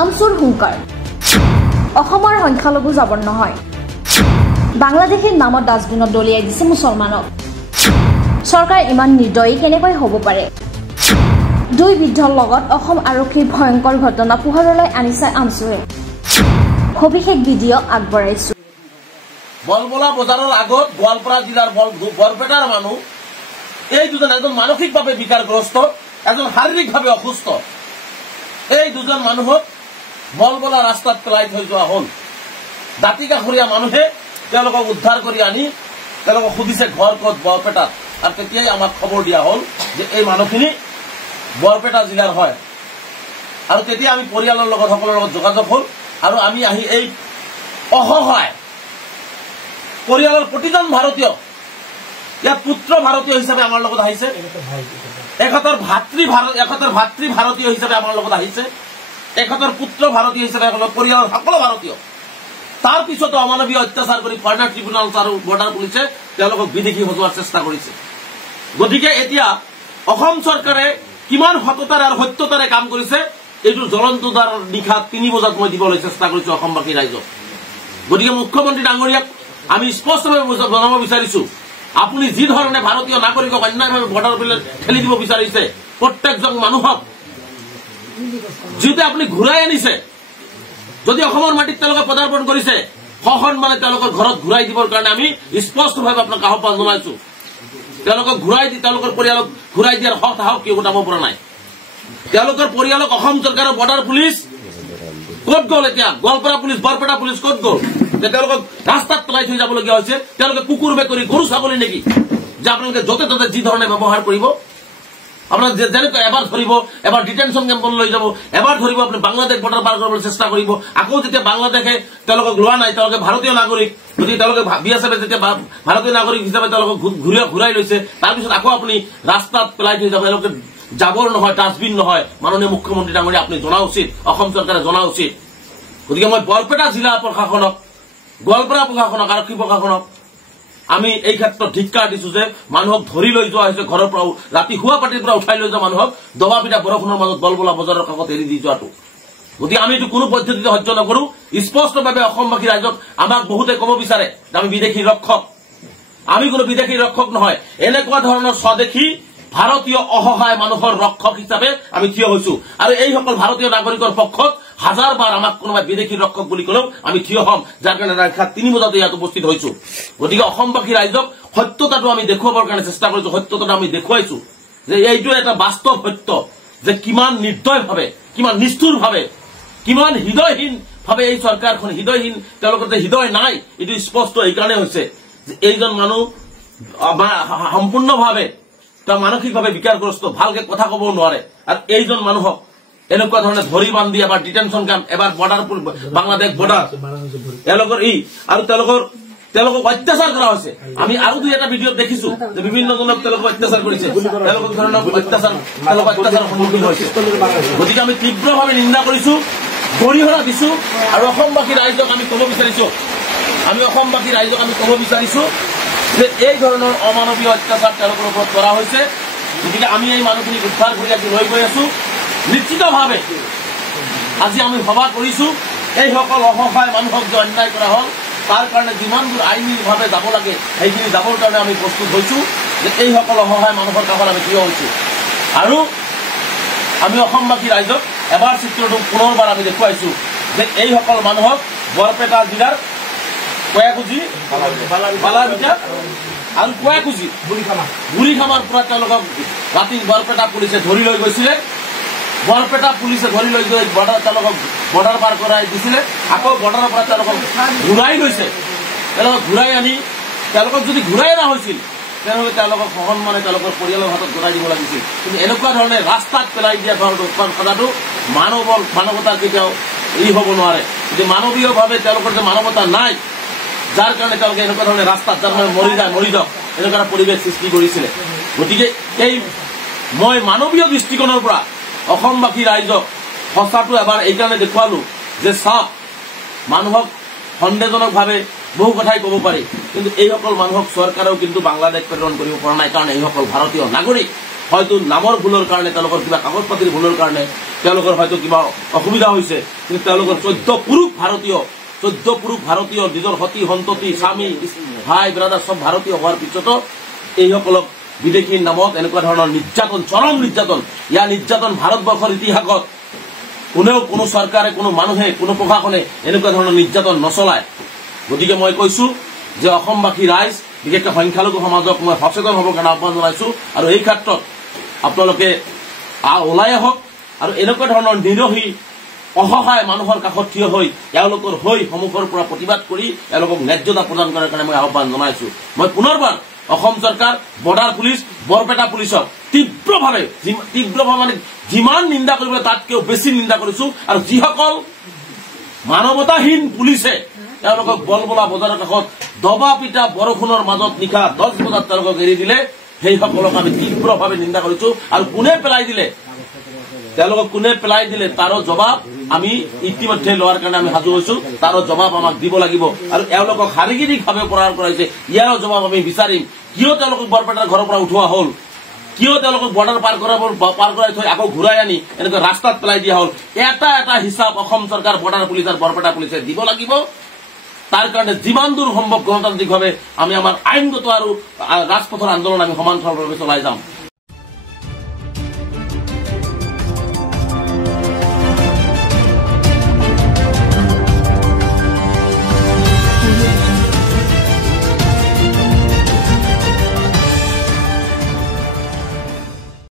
আমচুৰ হুংকাৰ অসমৰ সংখ্যালঘু যাবৰ নহয় বাংলাদেশৰ নামত ডাষ্টবিনত দলিয়াই দিছে মুছলমানক চৰকাৰ ইমান নিৰ্দয়ী কেনেকৈ হ'ব পাৰে দুই বিধৰ লগত অসম আৰক্ষীৰ ভয়ংকৰ ঘটনা পোহৰলৈ আনিছে আমচুৰে সবিশেষ ভিডিঅ' আগবঢ়াইছো বলবলা বজাৰৰ আগত গোৱালপাৰা জিলাৰ বৰপেটাৰ মানুহ এই দুজন এজন মানসিকভাৱে বিকাৰগ্ৰস্ত এজন শাৰীৰিকভাৱে অসুস্থ এই দুজন মানুহক বলবলা ৰাস্তাত পেলাই থৈ যোৱা হ'ল দাঁতিকাষৰীয়া মানুহে তেওঁলোকক উদ্ধাৰ কৰি আনি তেওঁলোকক সুধিছে ঘৰ ক'ত বৰপেটাত আৰু তেতিয়াই আমাক খবৰ দিয়া হ'ল যে এই মানুহখিনি বৰপেটা জিলাৰ হয় আৰু তেতিয়া আমি পৰিয়ালৰ লগত সকলৰ লগত যোগাযোগ হ'ল আৰু আমি আহি এই অসহায় পৰিয়ালৰ প্ৰতিজন ভাৰতীয় ইয়াত পুত্ৰ ভাৰতীয় হিচাপে আমাৰ লগত আহিছে এখতৰ ভাতৃ ভাৰতীয় হিচাপে আমাৰ লগত আহিছে এখতৰ পুত্ৰ ভাৰতীয় হিচাপে পৰিয়ালৰ সকলো ভাৰতীয় তাৰ পিছতো অমানৱীয় অত্যাচাৰ কৰি ফৰেনাৰ ট্ৰিব্যুনেল আৰু বৰ্ডাৰ পুলিচে তেওঁলোকক বিদেশী সজোৱাৰ চেষ্টা কৰিছে গতিকে এতিয়া অসম চৰকাৰে কিমান সততাৰে আৰু সত্যতাৰে কাম কৰিছে এইটো জ্বলন্ত নিশা 3 বজাত মই দিবলৈ চেষ্টা কৰিছো অসমবাসী ৰাইজক গতিকে মুখ্যমন্ত্ৰী ডাঙৰীয়াক আমি স্পষ্টভাৱে জনাব বিচাৰিছো আপুনি যি ধৰণে ভাৰতীয় নাগৰিকক অন্যায়ভাৱে বৰ্ডাৰ পিলে ঠেলি দিব বিচাৰিছে প্ৰত্যেকজন মানুহক যিটো আপুনি ঘূৰাই আনিছে যদি অসমৰ মাটিত তেওঁলোকে পদাৰ্পণ কৰিছে সসন্মানে তেওঁলোকৰ ঘৰত ঘূৰাই দিবৰ কাৰণে আমি স্পষ্টভাৱে আপোনাক আহ্বান জনাইছো তেওঁলোকক ঘূৰাই দি তেওঁলোকৰ পৰিয়ালক ঘূৰাই দিয়াৰ সাহস কিয় গোটাব পৰা নাই তেওঁলোকৰ পৰিয়ালক অসম চৰকাৰৰ বৰ্ডাৰ পুলিচ ক'ত গ'ল এতিয়া গোৱালপাৰা পুলিচ বৰপেটা পুলিচ ক'ত গ'ল তেওঁলোকক ৰাস্তাত পেলাই থৈ যাবলগীয়া হৈছে তেওঁলোকে কুকুৰ মেকুৰী গৰু ছাগলী নেকি যে আপোনালোকে য'তে ত'তে যি ধৰণে ব্যৱহাৰ কৰিব আপোনাৰ যেনেকৈ এবাৰ ধৰিব এবাৰ ডিটেনশ্যন কেম্পলৈ লৈ যাব এবাৰ ধৰিব আপুনি বাংলাদেশ বৰ্ডাৰ পাৰ কৰিবলৈ চেষ্টা কৰিব আকৌ যেতিয়া বাংলাদেশে তেওঁলোকক লোৱা নাই তেওঁলোকে ভাৰতীয় নাগৰিক যদি তেওঁলোকে BSF যেতিয়া ভাৰতীয় নাগৰিক হিচাপে তেওঁলোকক ঘূৰাই লৈছে তাৰপিছত আকৌ আপুনি ৰাস্তাত পেলাই থৈ যাব তেওঁলোকে জাবৰ নহয় ডাষ্টবিন নহয় মাননীয় মুখ্যমন্ত্ৰী ডাঙৰীয়া আপুনি জনা উচিত অসম চৰকাৰে জনা উচিত গতিকে মই বৰপেটা জিলা প্ৰশাসনক গোৱালপাৰা প্ৰশাসনক আৰক্ষী প্ৰশাসনক আমি এই ক্ষেত্ৰত ধিক্কাৰ দিছো যে মানুহক ধৰি লৈ যোৱা হৈছে ঘৰৰ পৰা ৰাতি শুৱা পাটিৰ পৰা উঠাই লৈ যোৱা মানুহক দবা পিটা বৰষুণৰ মাজত বলবলা বজাৰৰ কাষত এৰি দি যোৱাটো গতিকে আমি এইটো কোনো পদ্ধতিতে সহ্য নকৰো স্পষ্টভাৱে অসমবাসী ৰাইজক আমাক বহুতে ক'ব বিচাৰে যে আমি বিদেশী ৰক্ষক আমি কোনো বিদেশী ৰক্ষক নহয় এনেকুৱা ধৰণৰ স্বদেশী ভাৰতীয় অসহায় মানুহৰ ৰক্ষক হিচাপে আমি থিয় হৈছো আৰু এইসকল ভাৰতীয় নাগৰিকৰ পক্ষত হাজাৰবাৰ আমাক কোনোবাই বিদেশী ৰক্ষক বুলি ক'লেও আমি থিয় হ'ম যাৰ কাৰণে ৰাইখা 3 বজাতে ইয়াত উপস্থিত হৈছো গতিকে অসমবাসী ৰাইজক সত্যতাটো আমি দেখুৱাবৰ কাৰণে চেষ্টা কৰিছো সত্যতাটো আমি দেখুৱাইছো যে এইটো এটা বাস্তৱ সত্য যে কিমান নিৰ্দয়ভাৱে কিমান নিষ্ঠুৰভাৱে কিমান হৃদয়হীনভাৱে এই চৰকাৰখন হৃদয়হীন তেওঁলোকৰ যে হৃদয় নাই এইটো স্পষ্ট এইকাৰণে হৈছে যে এইজন মানুহ সম্পূৰ্ণভাৱে তেওঁ মানসিকভাৱে বিকাৰগ্ৰস্ত ভালকে কথা ক'ব নোৱাৰে আৰু এইজন মানুহক এনেকুৱা ধৰণে ধৰি বান্ধি এবাৰ ডিটেনশ্যন কেম্প এবাৰ বৰ্ডাৰ বাংলাদেশ বৰ্ডাৰ তেওঁলোকৰ আৰু তেওঁলোকক অত্যাচাৰ কৰা হৈছে আমি আৰু দুই এটা ভিডিঅ'ত দেখিছো যে বিভিন্ন জনক তেওঁলোকক অত্যাচাৰ কৰিছে তেওঁলোকক ধৰণৰ অত্যাচাৰ সন্মুখীন হৈছে গতিকে আমি তীব্ৰভাৱে নিন্দা কৰিছো গৰিহণা দিছো আৰু অসমবাসী ৰাইজক আমি ক'ব বিচাৰিছো যে এই ধৰণৰ অমানৱীয় অত্যাচাৰ তেওঁলোকৰ ওপৰত কৰা হৈছে গতিকে আমি এই মানুহখিনিক উদ্ধাৰ কৰি লৈ গৈ আছো নিশ্চিতভাৱে আজি আমি সভা কৰিছো এইসকল অসহায় মানুহক যে অন্যায় কৰা হ'ল তাৰ কাৰণে যিমানবোৰ আইনীভাৱে যাব লাগে সেইখিনি যাবৰ কাৰণে আমি প্ৰস্তুত হৈছো যে এইসকল অসহায় মানুহৰ কাষত আমি থিয় হৈছো আৰু আমি অসমবাসী ৰাইজক এবাৰ চিত্ৰটো পুনৰবাৰ আমি দেখুৱাইছো যে এইসকল মানুহক বৰপেটা জিলাৰ কয়াকুজি বালাবিটা আৰু কয়াকুজি বুঢ়ীখামাৰ পৰা তেওঁলোকক ৰাতি বৰপেটা পুলিচে ধৰি লৈ গৈছিলে বৰপেটা পুলিচে ধৰি লৈ গৈ তেওঁলোকক বৰ্ডাৰ পাৰ কৰাই দিছিলে আকৌ বৰ্ডাৰৰ পৰা তেওঁলোকক ঘূৰাই লৈছে তেওঁলোকক ঘূৰাই আনি তেওঁলোকক যদি ঘূৰাই অনা হৈছিল তেনেহ'লে তেওঁলোকক সন্মানে তেওঁলোকৰ পৰিয়ালৰ হাতত গতাই দিব লাগিছিল কিন্তু এনেকুৱা ধৰণে ৰাস্তাত পেলাই দিয়া ধৰণৰ কথাটো মানৱতাৰ কেতিয়াও হ'ব নোৱাৰে যদি মানৱীয়ভাৱে তেওঁলোকৰ যে মানৱতা নাই যাৰ কাৰণে তেওঁলোকে এনেকুৱা ধৰণে ৰাস্তাত যাৰ মানে মৰি যাওক এনেকুৱা পৰিৱেশ সৃষ্টি কৰিছিলে গতিকে মই মানৱীয় দৃষ্টিকোণৰ পৰা অসমবাসী ৰাইজক সঁচাটো এবাৰ এইকাৰণে দেখুৱালো যে চাওক মানুহক সন্দেহজনকভাৱে বহু কথাই ক'ব পাৰি কিন্তু এইসকল মানুহক চৰকাৰেও কিন্তু বাংলাদেশ প্ৰেৰণ কৰিব পৰা নাই কাৰণ এইসকল ভাৰতীয় নাগৰিক হয়তো নামৰ ভুলৰ কাৰণে তেওঁলোকৰ কিবা কাগজ পাতিৰ ভুলৰ কাৰণে তেওঁলোকৰ হয়তো কিবা অসুবিধা হৈছে, কিন্তু তেওঁলোকৰ 14 পুৰুষ ভাৰতীয় নিজৰ সতী সন্ততি স্বামী ভাই ব্ৰাদাৰ চব ভাৰতীয় হোৱাৰ পিছতো এইসকলক বিদেশীৰ নামত এনেকুৱা ধৰণৰ নিৰ্যাতন, চৰম নিৰ্যাতন, ইয়াৰ নিৰ্যাতন ভাৰতবৰ্ষৰ ইতিহাসত কোনো চৰকাৰে, কোনো মানুহে, কোনো প্ৰশাসনে এনেকুৱা ধৰণৰ নিৰ্যাতন নচলায়। গতিকে মই কৈছো যে অসমবাসী ৰাইজ, বিশেষকৈ সংখ্যালঘু সমাজক মই সচেতন হ'বৰ কাৰণে আহ্বান জনাইছো, আৰু এই ক্ষেত্ৰত আপোনালোকে ওলাই আহক আৰু এনেকুৱা ধৰণৰ নিৰহী অসহায় মানুহৰ কাষত থিয় হৈ এওঁলোকৰ সন্মুখৰ পৰা প্ৰতিবাদ কৰি এওঁলোকক ন্যায্যতা প্ৰদান কৰাৰ কাৰণে মই আহ্বান জনাইছো। মই পুনৰবাৰ অসম চৰকাৰ, বৰ্ডাৰ পুলিচ, বৰপেটা পুলিচক তীব্ৰভাৱে মানে যিমান নিন্দা কৰিব তাতকেও বেছি নিন্দা কৰিছো, আৰু যিসকল মানৱতাহীন পুলিচে তেওঁলোকক বলবলা বজাৰৰ কাষত দবা পিটা বৰষুণৰ মাজত নিশা 10 বজাত তেওঁলোকক এৰি দিলে, সেইসকলক আমি তীব্ৰভাৱে নিন্দা কৰিছো। আৰু কোনে পেলাই দিলে, তেওঁলোকক কোনে পেলাই দিলে তাৰো জবাব আমি ইতিমধ্যে লোৱাৰ কাৰণে আমি সাজু হৈছো। তাৰো জবাব আমাক দিব লাগিব, আৰু এওঁলোকক শাৰীৰিকভাৱে প্ৰহাৰ কৰাইছে, ইয়াৰো জবাব আমি বিচাৰিম। কিয় তেওঁলোকক বৰপেটাৰ ঘৰৰ পৰা উঠোৱা হ'ল, কিয় তেওঁলোকক বৰ্ডাৰ পাৰ কৰাই থৈ আকৌ ঘূৰাই আনি এনেকৈ ৰাস্তাত পেলাই দিয়া হ'ল, এটা হিচাপ অসম চৰকাৰ, বৰ্ডাৰ পুলিচ আৰু বৰপেটা পুলিচে দিব লাগিব। তাৰ কাৰণে যিমান দূৰ সম্ভৱ গণতান্ত্ৰিকভাৱে আমি আমাৰ আইনগত আৰু ৰাজপথৰ আন্দোলন আমি সমান্তৰালভাৱে চলাই যাম।